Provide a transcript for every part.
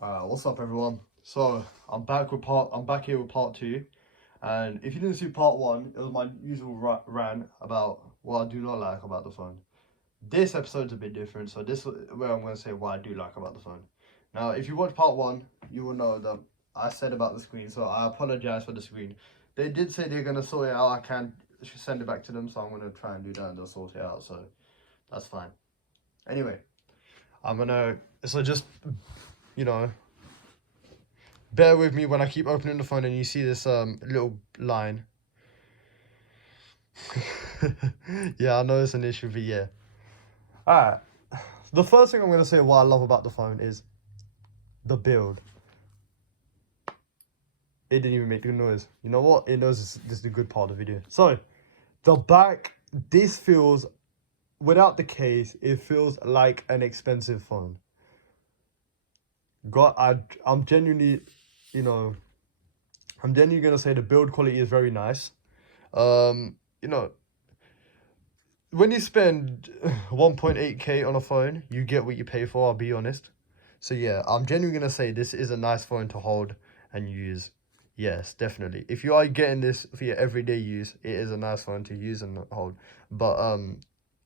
What's up, everyone? So I'm back here with part two, and if you didn't see part one, it was my usual rant about what I do not like about the phone. This episode's a bit different, so this is where I'm going to say what I do like about the phone. Now, if you watch part one, you will know that I said about the screen, so I apologize for the screen. They did say they're going to sort it out. I can't send it back to them, so I'm going to try and do that and they'll sort it out. So that's fine. Anyway, just you know bear with me when I keep opening the phone and you see this little line. Yeah, I know it's an issue, but yeah. Alright. The first thing I'm gonna say what I love about the phone is the build. It didn't even make the noise. You know what? It knows this is the good part of the video. So, the back, this feels, without the case, it feels like an expensive phone. I'm genuinely, you know, I'm genuinely gonna say the build quality is very nice. You know, when you spend 1.8k on a phone, you get what you pay for, I'll be honest. So yeah, I'm genuinely gonna say this is a nice phone to hold and use. Yes, definitely. If you are getting this for your everyday use, it is a nice phone to use and hold. But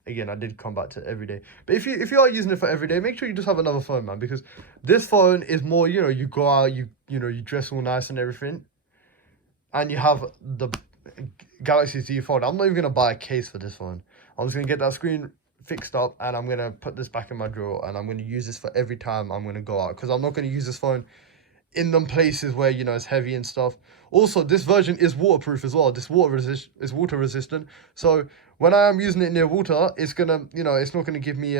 again, I did come back to everyday. But if you are using it for everyday, make sure you just have another phone, man, because this phone is more, you go out, you dress all nice and everything, and you have the Galaxy Z Fold. I'm not even gonna buy a case for this phone. I'm just gonna get that screen fixed up and I'm gonna put this back in my drawer and I'm gonna use this for every time I'm gonna go out, because I'm not gonna use this phone in them places where it's heavy and stuff. Also, this version is waterproof as well. This is water resistant. So when I am using it near water, it's gonna it's not gonna give me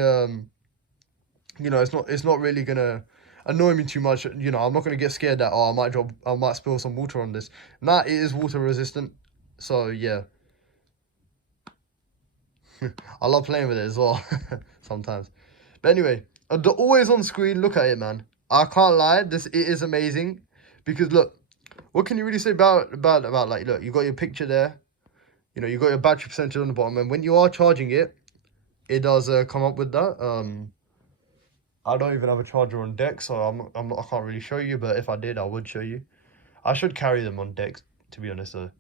it's not really gonna annoy me too much. I'm not gonna get scared that I might spill some water on this. Nah, it is water resistant. So yeah. I love playing with it as well sometimes. But anyway, the always on screen, look at it, man. I can't lie, it is amazing, because look, what can you really say about like, look, you got your picture there, you got your battery percentage on the bottom, and when you are charging it, it does come up with that. I don't even have a charger on deck, so I can't really show you, but if I did, I would show you. I should carry them on deck, to be honest, though.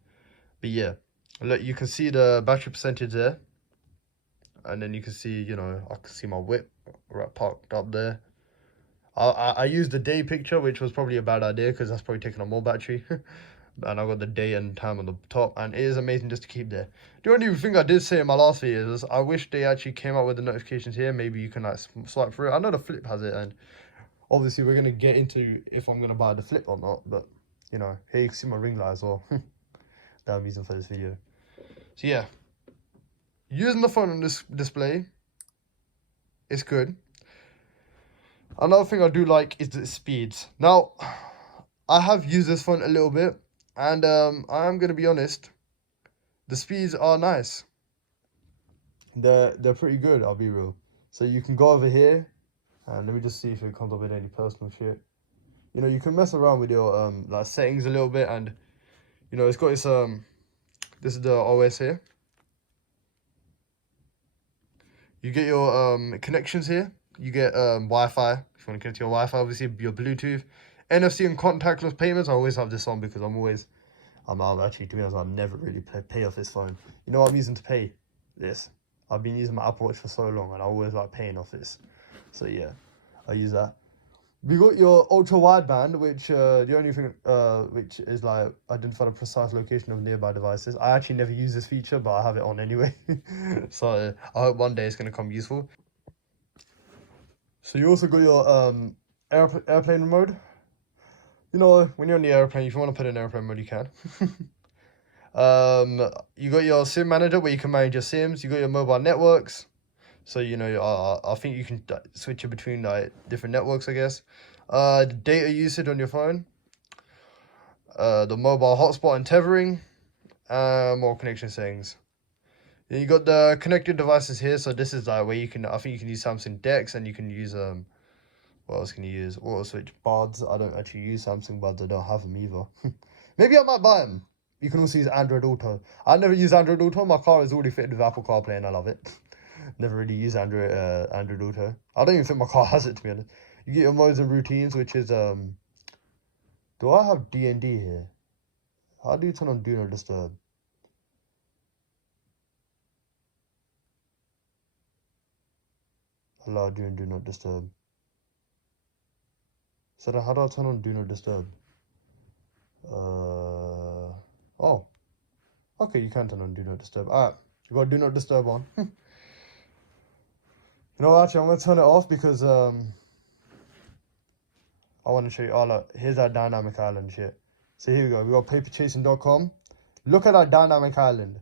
But yeah, look, you can see the battery percentage there. And then you can see, I can see my whip right parked up there. I used the day picture, which was probably a bad idea because that's probably taking up more battery. And I got the day and time on the top, and it is amazing just to keep there. The only thing I did say in my last video is I wish they actually came out with the notifications here. Maybe you can like swipe through it. I know the Flip has it, and obviously we're gonna get into if I'm gonna buy the Flip or not. But here you can see my ring light as well that I'm using for this video. So yeah, using the phone on this display, it's good. Another thing I do like is the speeds. Now, I have used this phone a little bit, and I am gonna be honest, the speeds are nice. They're pretty good, I'll be real. So you can go over here, and let me just see if it comes up with any personal shit. You can mess around with your like settings a little bit, and it's got this this is the OS here. You get your connections here. You get Wi-Fi, if you want to connect to your Wi-Fi, obviously your Bluetooth, NFC and contactless payments. I always have this on because I'm actually, to be honest, I never really pay off this phone. You know what I'm using to pay this? I've been using my Apple Watch for so long, and I always like paying off this. So yeah, I use that. We got your ultra wideband, which the only thing which is like identify the precise location of nearby devices. I actually never use this feature, but I have it on anyway. So I hope one day it's gonna come useful. So you also got your airplane mode. When you're on the airplane, if you want to put in airplane mode, you can. You got your SIM manager where you can manage your SIMs. You got your mobile networks. So I think you can switch it between like different networks, I guess. The data usage on your phone. The mobile hotspot and tethering. More connection settings. Then you got the connected devices here. So this is like where I think you can use Samsung DeX, and you can use what else can you use? Auto switch buds. I don't actually use Samsung buds. I don't have them either. Maybe I might buy them. You can also use Android Auto. I never use Android Auto. My car is already fitted with Apple CarPlay, and I love it. Never really use Android Auto. I don't even think my car has it, to be honest. You get your modes and routines, which is do I have D&D here? How do you turn on Do Not Disturb? Allow during Do Not Disturb. So then how do I turn on Do Not Disturb? Oh. Okay, you can turn on Do Not Disturb. Alright, you got Do Not Disturb on. You know what, actually, I'm going to turn it off because I want to show you. Oh, look, here's our dynamic island shit. So here we go. We got paperchasing.com. Look at our dynamic island.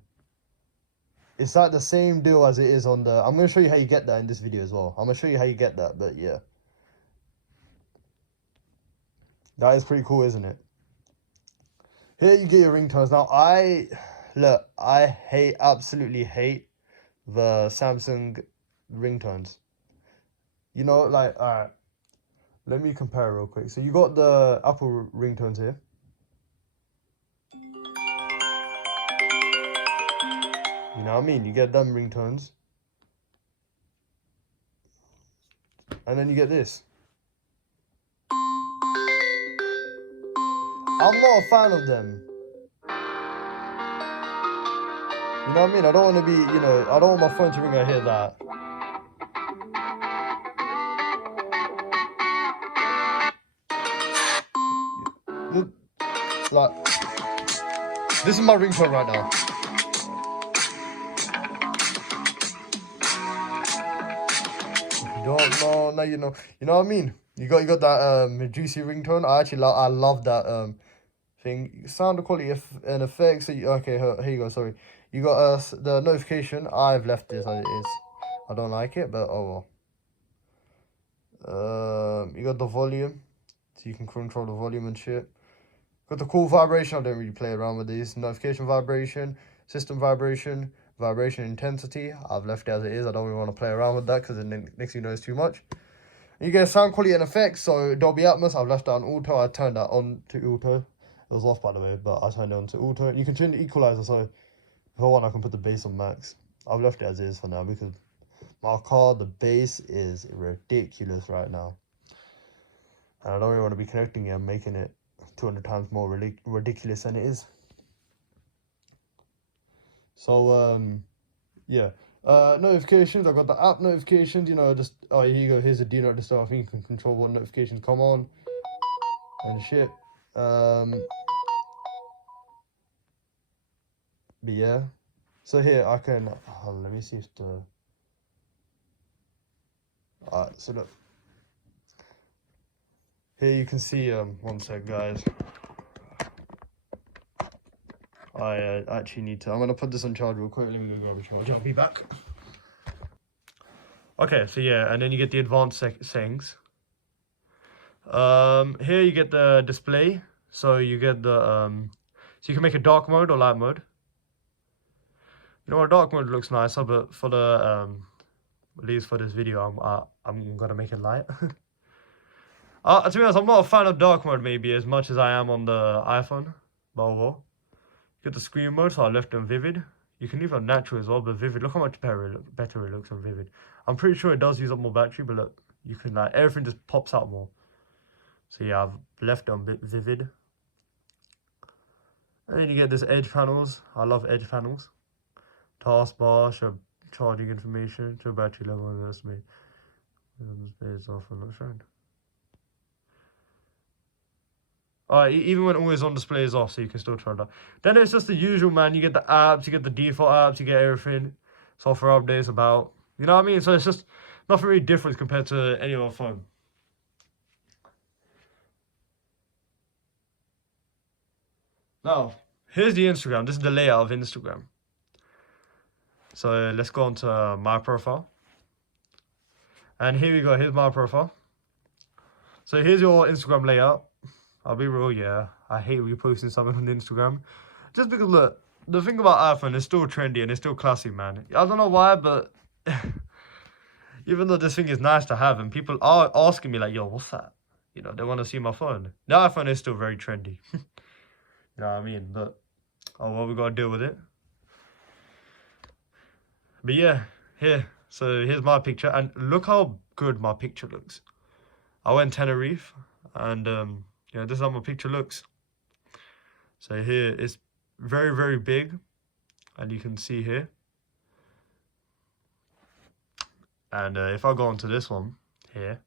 It's like the same deal as it is on the... I'm going to show you how you get that in this video as well. I'm going to show you how you get that, but yeah. That is pretty cool, isn't it? Here you get your ringtones. Now, I absolutely hate the Samsung ringtones. You know, like, alright. Let me compare real quick. So you got the Apple ringtones here. You know what I mean? You get them ringtones. And then you get this. I'm not a fan of them. You know what I mean? I don't want to be, you know, I don't want my phone to ring. I hear that. Like, this is my ringtone right now. If you don't know, now you know. You know what I mean? You got that juicy ringtone. I love that thing. Sound quality and effects. So okay, here you go. Sorry, you got the notification. I've left this as it is. I don't like it, but oh well. You got the volume, so you can control the volume and shit. Got the cool vibration. I don't really play around with these. Notification vibration, system vibration, vibration intensity. I've left it as it is. I don't really want to play around with that because the next thing you know it's too much. And you get sound quality and effects. So Dolby Atmos, I've left that on auto. I turned that on to auto. It was off by the way, but I turned it on to auto. And you can turn the equalizer. So if I want, I can put the bass on max. I've left it as is for now because my car, the bass is ridiculous right now. And I don't really want to be connecting it and making it 200 times more ridiculous than it is. So yeah, notifications. I got the app notifications. You know, just here you go. Here's the Do Not Disturb. I think you can control what notifications come on and shit. But yeah, so here I can. Let me see if the. Alright, so look. Here you can see. One sec, guys. I actually need to. I'm gonna put this on charge real quick. Let me go grab a charge. I'll be back. Okay, so yeah, and then you get the advanced settings. Here you get the display. So you get the so you can make a dark mode or light mode. You know what, dark mode looks nicer, but for the at least for this video, I'm gonna make it light. To be honest, I'm not a fan of dark mode maybe as much as I am on the iPhone. But overall. Get the screen mode, so I left on vivid. You can leave it on natural as well, but vivid. Look how much better it looks on vivid. I'm pretty sure it does use up more battery, but look, you can like everything just pops out more. So yeah, I've left it on vivid. And then you get this edge panels. I love edge panels. Taskbar, show charging information, show battery level, and that's me. It's off and not shown. Alright, even when always on display is off, so you can still turn it on. Then it's just the usual, man. You get the apps, you get the default apps, you get everything. Software updates about, you know what I mean? So it's just nothing really different compared to any other phone. Now, here's the Instagram. This is the layout of Instagram. So let's go on to my profile. And here we go. Here's my profile. So here's your Instagram layout. I'll be real, yeah. I hate reposting something on Instagram. Just because, look, the thing about iPhone is still trendy and it's still classy, man. I don't know why, but even though this thing is nice to have and people are asking me like, yo, what's that? You know, they want to see my phone. The iPhone is still very trendy. You know what I mean? But, oh, well, we got to deal with it. But yeah, here. So here's my picture. And look how good my picture looks. I went Tenerife, and yeah, this is how my picture looks. So here it's very, very big, and you can see here. And if I go onto this one here,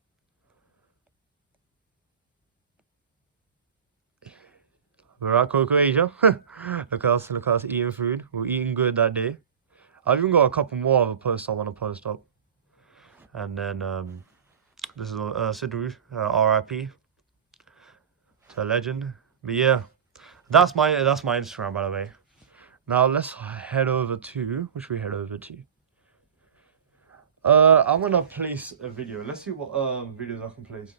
we're at Coco Asia. Look at us eating food. We're eating good that day. I've even got a couple more of a post I want to post up. And then this is Sidhu, RIP to a legend. But yeah, that's my Instagram, by the way. Now let's head over to, which we head over to. I'm gonna place a video. Let's see what videos I can place.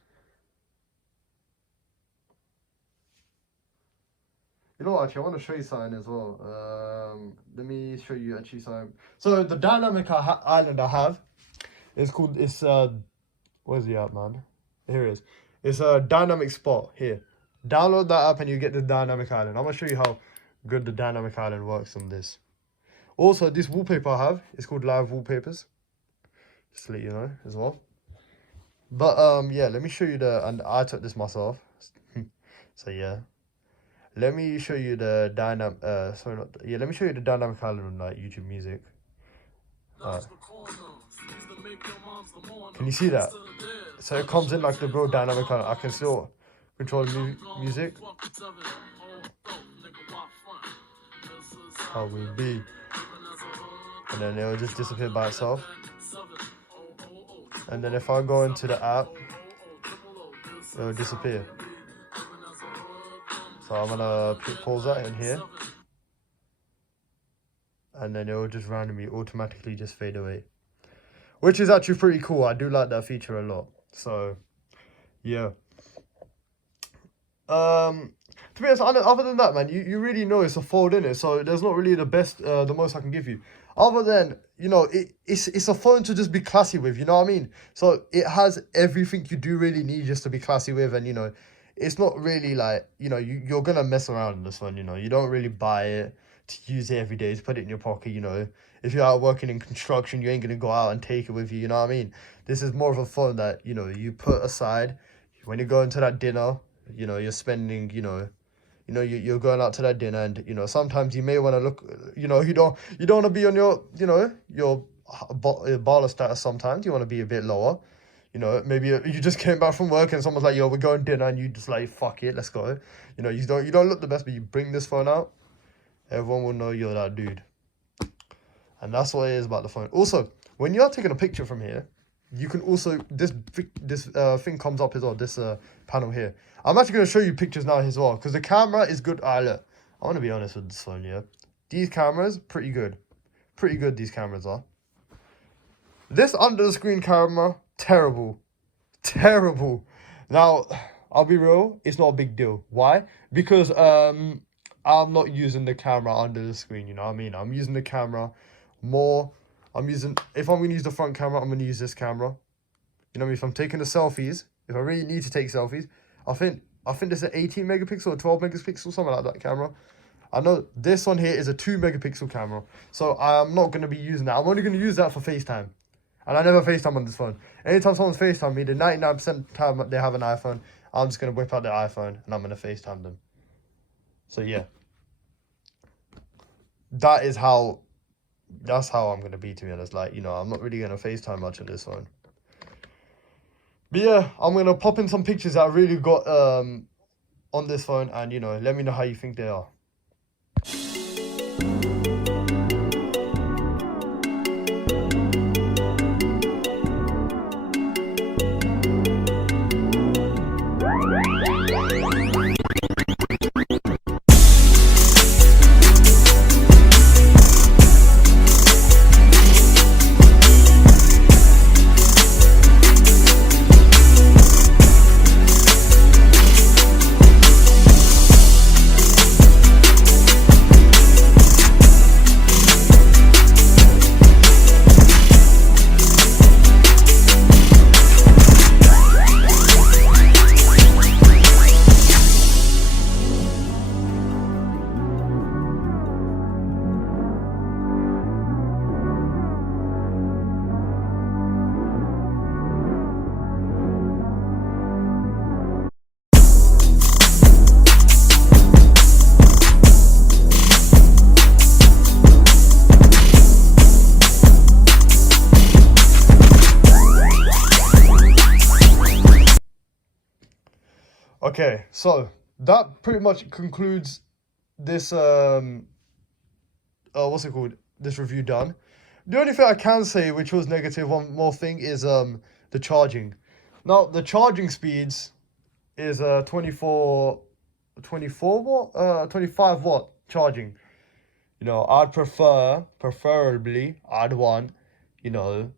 You know what, actually, I want to show you something as well. Let me show you actually something. So the dynamic island I have is called, where's the app, man? Here it is. It's a dynamic spot here. Download that app and you get the dynamic island. I'm gonna show you how good the dynamic island works on this. Also, this wallpaper I have is called Live Wallpapers. Just to let you know as well. But yeah, let me show you and I took this myself. So yeah. Let me show you the dynamic let me show you the dynamic island on like YouTube Music. Can you see that? So it comes in like the real dynamic island. I can still control music. How we be. And then it will just disappear by itself. And then if I go into the app, it will disappear. So I'm gonna pause that in here. And then it will just randomly automatically just fade away. Which is actually pretty cool. I do like that feature a lot. So yeah. To be honest, other than that, man, you really know it's a fold, innit? So there's not really the most I can give you. Other than, you know, it's a phone to just be classy with, you know what I mean? So it has everything you do really need just to be classy with, and, you know, it's not really like, you know, you're going to mess around in this one, you know. You don't really buy it to use it every day, to put it in your pocket, you know. If you're out working in construction, you ain't going to go out and take it with you, you know what I mean? This is more of a phone that, you know, you put aside when you go into that dinner, you know, you're spending, you know, you're going out to that dinner, and, you know, sometimes you may want to look, you know, you don't want to be on your, you know, your baller status sometimes. You want to be a bit lower. You know, maybe you just came back from work and someone's like, yo, we're going dinner, and you just like, fuck it, let's go. You know, you don't look the best, but you bring this phone out, everyone will know you're that dude. And that's what it is about the phone. Also, when you're taking a picture from here, you can also, this thing comes up as well, this panel here. I'm actually going to show you pictures now as well, because the camera is good. Look, I want to be honest with this phone, yeah. These cameras, pretty good. Pretty good, these cameras are. This under the screen camera, terrible. Terrible. Now, I'll be real, it's not a big deal. Why? Because I'm not using the camera under the screen, you know what I mean? I'm using the camera more. If I'm going to use the front camera, I'm going to use this camera. You know what I mean? If I'm taking the selfies, if I really need to take selfies, I think this is an 18 megapixel or 12 megapixel, something like that camera. I know this one here is a 2 megapixel camera. So I'm not going to be using that. I'm only going to use that for FaceTime. And I never FaceTime on this phone. Anytime someone's FaceTime me, the 99% time they have an iPhone, I'm just going to whip out the iPhone and I'm going to FaceTime them. So yeah. That's how I'm going to be, to be honest. Like, you know, I'm not really going to FaceTime much on this phone. But yeah, I'm going to pop in some pictures that I really got on this phone. And, you know, let me know how you think they are. Okay, so that pretty much concludes this what's it called? This review done. The only thing I can say, which was negative, one more thing, is the charging. Now the charging speeds is 24 watt, 25 watt charging. You know, preferably, I'd want, you know,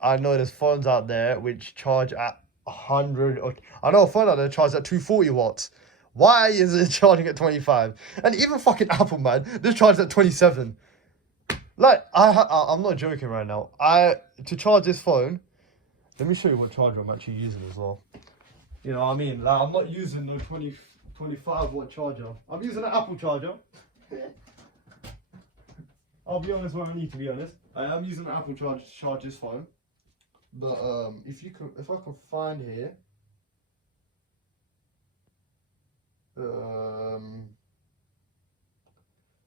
I know there's phones out there which charge at 100, or I know a phone out there charges at 240 watts. Why is it charging at 25? And even fucking Apple, man, this charges at 27. Like, I'm not joking right now. To charge this phone, let me show you what charger I'm actually using as well. You know what I mean? Like, I'm not using the 25 watt charger. I'm using an Apple charger. I'll be honest where I need to be honest. I am using an Apple charger to charge this phone. But if I can find here,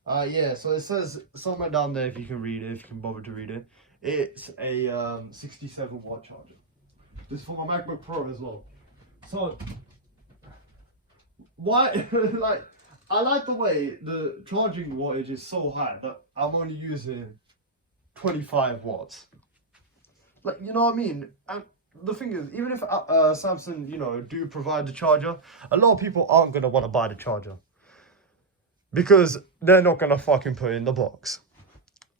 yeah. So it says somewhere down there, if you can read it, if you can bother to read it, it's a 67 watt charger. This is for my MacBook Pro as well. So why like I like the way the charging wattage is so high that I'm only using 25 watts. Like, you know what I mean? And the thing is, even if Samsung, you know, do provide the charger, a lot of people aren't going to want to buy the charger. Because they're not going to fucking put it in the box.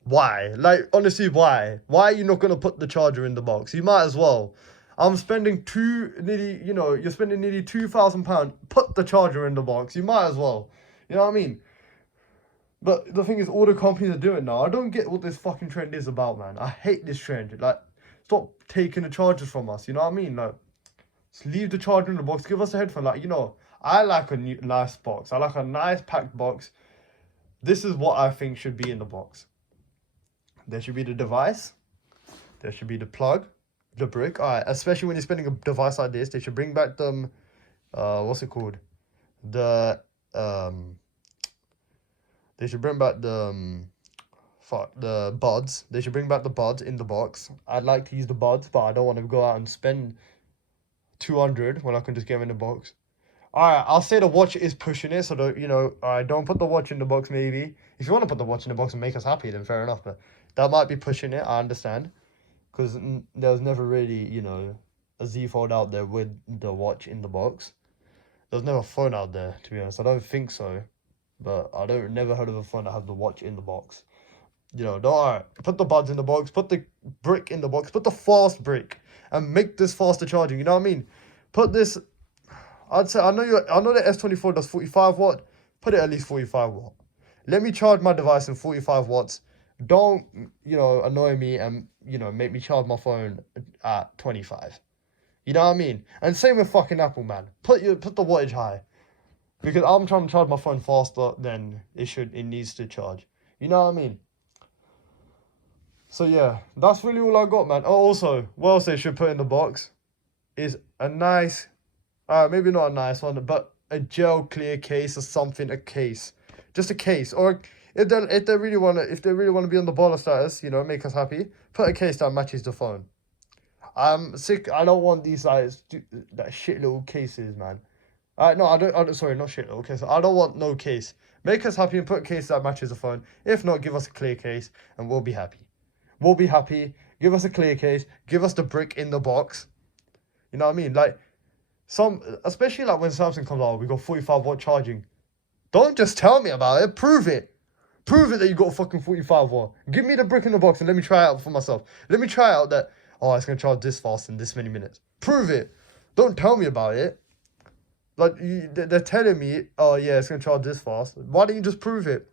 Why? Like, honestly, why? Why are you not going to put the charger in the box? You might as well. I'm spending you're spending nearly £2,000. Put the charger in the box. You might as well. You know what I mean? But the thing is, all the companies are doing now. I don't get what this fucking trend is about, man. I hate this trend. Like, stop taking the chargers from us. You know what I mean? Like, just leave the charger in the box. Give us a headphone. Like, you know, I like a nice box. I like a nice packed box. This is what I think should be in the box. There should be the device. There should be the plug, the brick. Alright, especially when you're spending a device like this, they should bring back them. What's it called? They should bring back the the buds. They should bring back the buds in the box. I'd like to use the buds, but I don't want to go out and spend 200 when I can just get them in the box. Alright, I'll say the watch is pushing it, so don't put the watch in the box maybe. If you want to put the watch in the box and make us happy, then fair enough, but that might be pushing it, I understand. Because there was never really, you know, a Z Fold out there with the watch in the box. There was never a phone out there, to be honest. I don't think so. But never heard of a phone that has the watch in the box. You know, alright, put the buds in the box, put the brick in the box, put the fast brick, and make this faster charging, you know what I mean? Put this, I'd say, I know the S24 does 45 watt, put it at least 45 watt. Let me charge my device in 45 watts. Don't, you know, annoy me and, you know, make me charge my phone at 25. You know what I mean? And same with fucking Apple, man. Put the wattage high. Because I'm trying to charge my phone faster than it needs to charge. You know what I mean? So yeah, that's really all I got, man. Oh, also, what else they should put in the box is a nice, maybe not a nice one, but a gel clear case or something, a case. Just a case. Or if they really wanna be on the baller status, you know, make us happy, put a case that matches the phone. I'm sick. I don't want these that shit little cases, man. No, I don't. Sorry, not shit little case. I don't want no case. Make us happy and put a case that matches the phone. If not, give us a clear case and we'll be happy. We'll be happy. Give us a clear case. Give us the brick in the box. You know what I mean? Like, especially like when Samsung comes out, we got 45 watt charging. Don't just tell me about it. Prove it. Prove it that you got a fucking 45 watt. Give me the brick in the box and let me try it out for myself. Let me try out that, oh, it's going to charge this fast in this many minutes. Prove it. Don't tell me about it. Like, they're telling me, oh, yeah, it's going to charge this fast. Why don't you just prove it?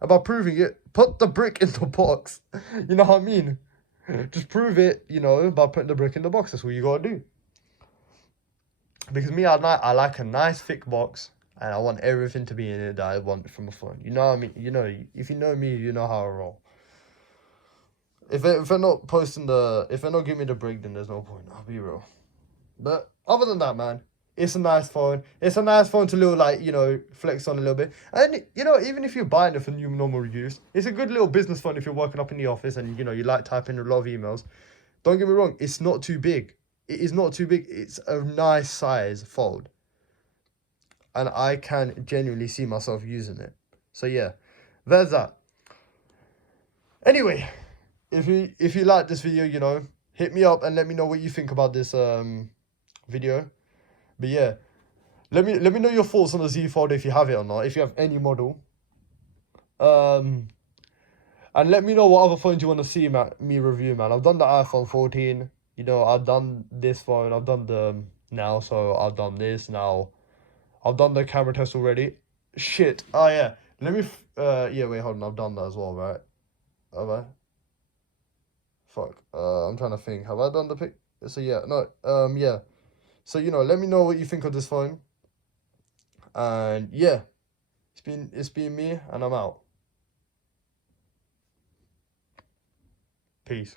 About proving it, put the brick in the box. You know what I mean? Just prove it, you know, by putting the brick in the box. That's what you got to do. Because me, I like a nice thick box. And I want everything to be in it that I want from a phone. You know what I mean? You know, if you know me, you know how I roll. If they're not giving me the brick, then there's no point. I'll be real. But other than that, man, it's a nice phone. It's a nice phone to little, like, you know, flex on a little bit. And, you know, even if you're buying it for new normal use, it's a good little business phone if you're working up in the office and, you know, you like typing a lot of emails. Don't get me wrong, it's not too big. It is not too big. It's a nice size fold. and I can genuinely see myself using it. So yeah, there's that. Anyway, if you like this video, you know, hit me up and let me know what you think about this video. But yeah, let me know your thoughts on the Z Fold if you have it or not, if you have any model. And let me know what other phones you want to see me review, man. I've done the iPhone 14. You know, I've done this phone. I've done the now, so I've done this now. I've done the camera test already. Shit. Oh yeah. Let me. Yeah. Wait. Hold on. I've done that as well, right? Have I? Fuck. I'm trying to think. Have I done the pic? So yeah. No. Yeah. So you know, let me know what you think of this phone. And yeah, it's been me, and I'm out. Peace.